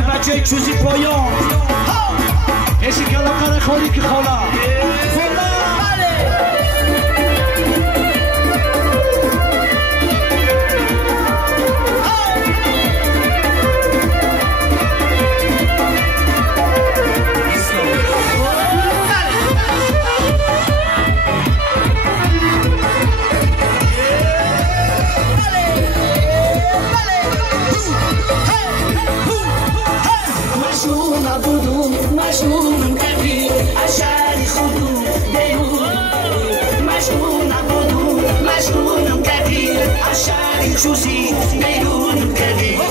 بچه چوزی پایان ایشی کلاکار خوری که خولا مشغول كبير عشان يخدو مشغول كبير عشان يشوزي بيرون كبير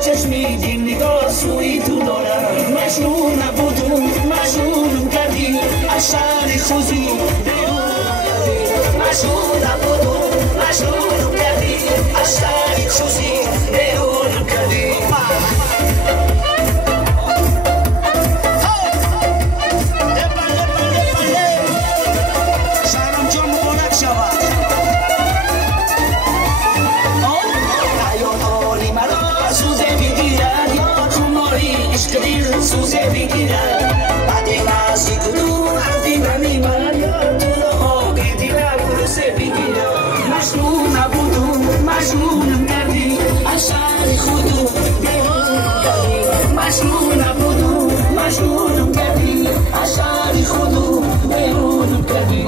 چشمی دین نگاه سوی تو دارم مشغول نبودم مشغولم کردی عشان خوزی مشغول نبودم مشغولم کردی عشان خوزی بیرونم کردی شهرم جان مبارک شود سوزه بگیرن بعد نازی کدوم از دیوانی من یا تو رو دیدن بروسه بگیرن مشغول نبودم مشغولم کردی عشان خودم بیرونم کردی مشغول نبودم مشغولم کردی عشان خودم بیرونم کردی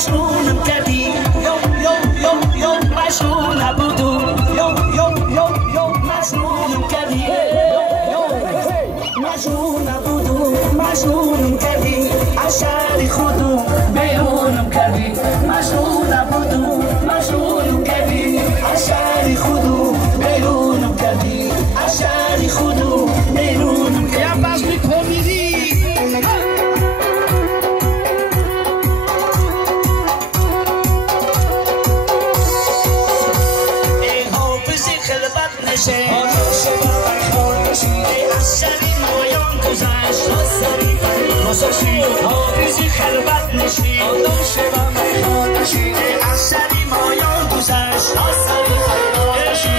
مشغولم کردی مشغول نبودم مشغولم کردی مشغول نبودم مشغولم کردی عشان خودم بیرونم کردی مشغول نبودم مشغولم کردی عشان خودم بیرونم کردی عشان خودم بیرونم کردی بس میکنی آبیزی خلوت نشی آدوشه و میخواد نشی اصلی مایان گذشت آسلی خلوت نشی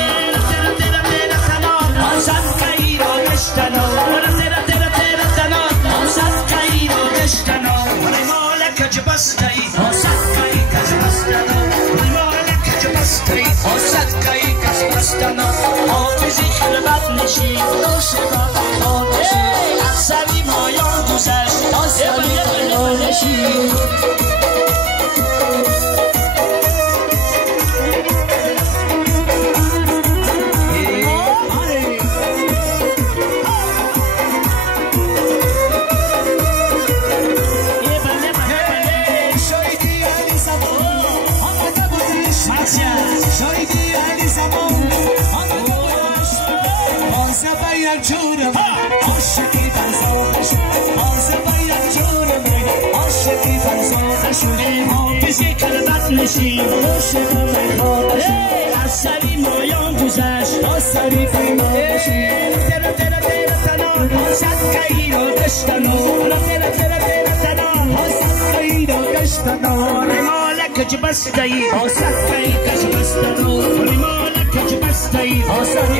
تیرا تیرا تیرا تنان آنسان کهی را گشتنان تیرا تیرا تیرا تنان آنسان کهی را گشتنان ریمالک جبستایی آنسان کهی کز بستنان ریمالک جبستایی آنسان کهی کز بستنان آبیزی خلوت نشی آدوشه و میخواد نشی اصلی مایان گذشت نشی اصلی مایان گذشت آسری پیمان نشی تیرا تیرا تیرا تنان آسد کهی را گشتنان تیرا تیرا تیرا تنان آسد کهی را گشتنان ریمالک جبستایی آسد کهی کش بستنان ریمالک جبستایی آسد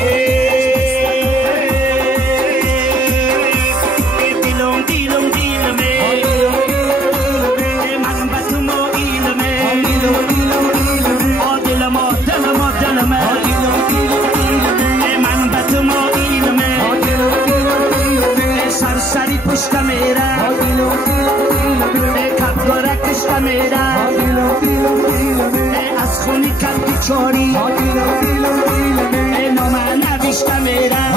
دیلم دیلم دیلمه من بطمو ایلمه من بطمو ایلمه سرسری پشت میره کبگاره کشت میره از خونی کردی چاری نام نوشته میرم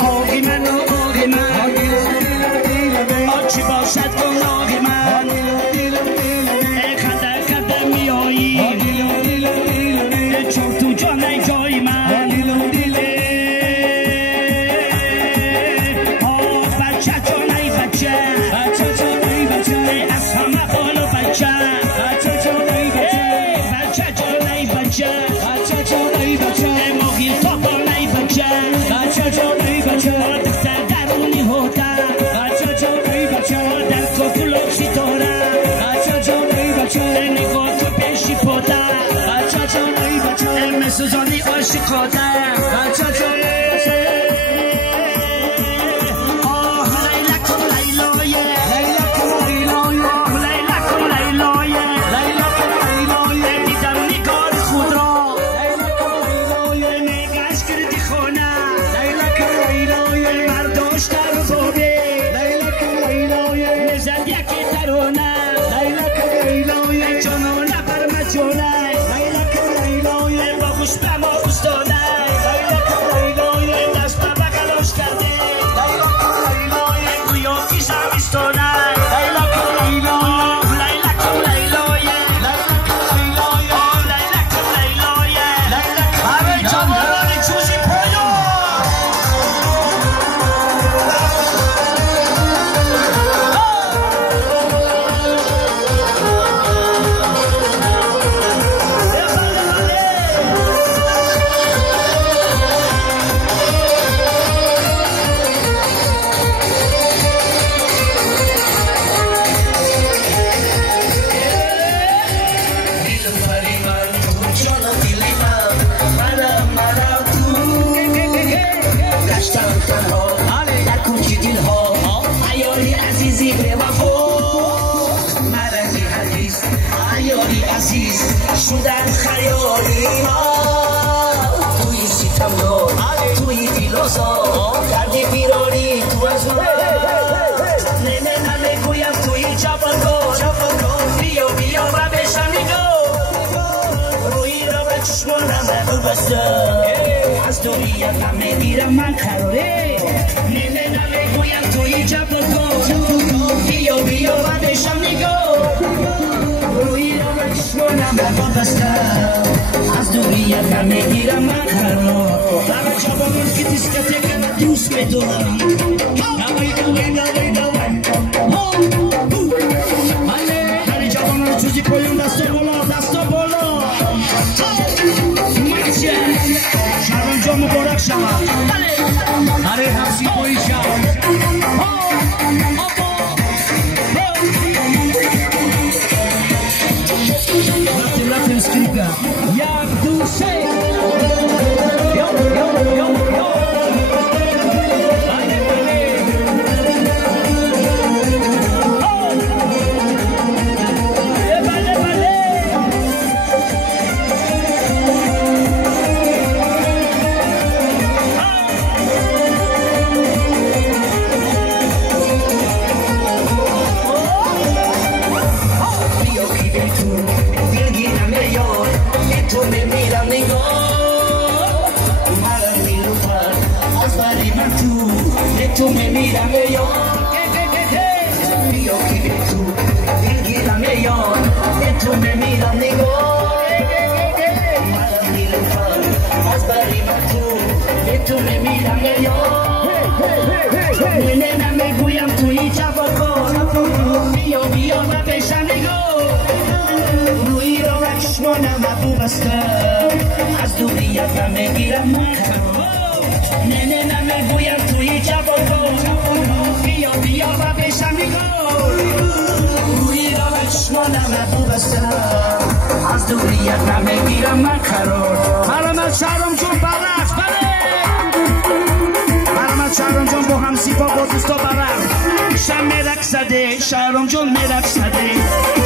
آقی من و آقی من چی باشد گناه من خنده خنده میایی چون تو جانه جای من بچه جانه بچه از همه بالو بچه موقعی تو بالای بچه دختر درونی هوتا در تو کلوکسی داره نگاه تو پیشی پوتا مسوزانی عاشقاته شدن خیالی ما توی سیتم دار توی دیلوزا دردی بیراری تو از من نه گویم توی جوان کن بیا و بشم نگاه روی را به چشمانم بگو بستم از دوریتم میگیرم من قراره نه گویم توی جوان کن بیا و بشم نگاه روی را به چشمانم بگو بستم از دوریتم میگیرم من قرار همه جوانان که دیسکتک دوست میدونم همه جوانان چوزی پایون دستا بالا شرم جا مبارک شود هره همسی پایی شود رفتیم سکریپر یک دو سه tú me mírame yo, yo que tú, mírame yo, que tú me mírame yo, que tú me mírame yo, nena me guyam tu y chavako, yo me besame yo, ruido la chmona ma bubasta, az duriya ka me giram nena me guyam tu y chavako, yo me besame yo, ruido la chmona ma bubasta, az duriya ka me giram karor, halamat shalom chun barakh شهرام جان با هم سیپا با دوستا برم شم رقصده شهرام جان مرقصده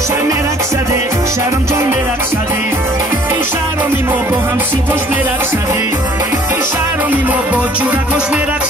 شم رقصده شهرام جان مرقصده این شهرامی ما با هم سیپاش مرقصده این شهرامی ما با جورکاش مرقصده